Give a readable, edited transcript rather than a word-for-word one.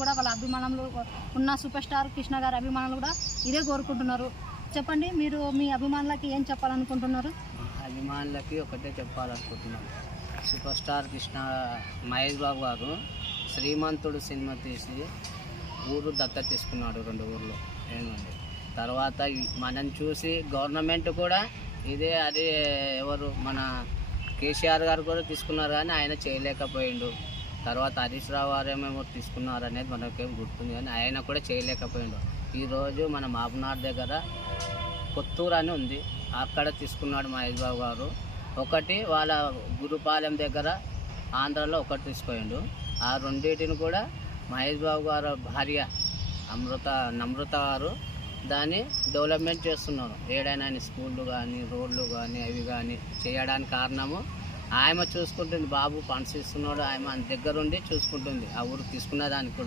కూడా వాళ్ళ అభిమానంలో ఉన్న సూపర్ స్టార్ కృష్ణ గారి అభిమానులు కూడా ఇదే కోరుకుంటున్నారు. చెప్పండి, మీరు మీ అభిమానులకి ఏం చెప్పాలనుకుంటున్నారు? అభిమానులకి ఒకటే చెప్పాలనుకుంటున్నాను. సూపర్ స్టార్ కృష్ణ మహేష్ బాబు గారు శ్రీమంతుడు సినిమా తీసి ఊరు దత్తత తీసుకున్నాడు, 2 ఊర్లు ఏమండి. తర్వాత మనం చూసి గవర్నమెంట్ కూడా ఇదే అది ఎవరు మన కేసీఆర్ గారు కూడా తీసుకున్నారు, కానీ ఆయన చేయలేకపోయిండు. తర్వాత హరీష్ రావు గారు ఏమేమో తీసుకున్నారు అనేది మనకేం గుర్తుంది, కానీ ఆయన కూడా చేయలేకపోయిండు. ఈరోజు మన మాబనార్ దగ్గర కొత్తూరు అని ఉంది, అక్కడ తీసుకున్నాడు మహేష్ బాబు గారు. ఒకటి వాళ్ళ గురుపాలెం దగ్గర ఆంధ్రాలో ఒకటి తీసుకుపోయిండు. ఆ రెండింటిని కూడా మహేష్ బాబు గారు భార్య నమ్రత గారు దాన్ని డెవలప్మెంట్ చేస్తున్నారు. ఏడైనా స్కూళ్ళు కానీ రోడ్లు కానీ అవి కానీ చేయడానికి కారణము ఆమె చూసుకుంటుంది. బాబు ఫండ్స్ ఇస్తున్నాడు, ఆమె దగ్గరుండి చూసుకుంటుంది ఆ ఊరు తీసుకున్న దానికి కూడా.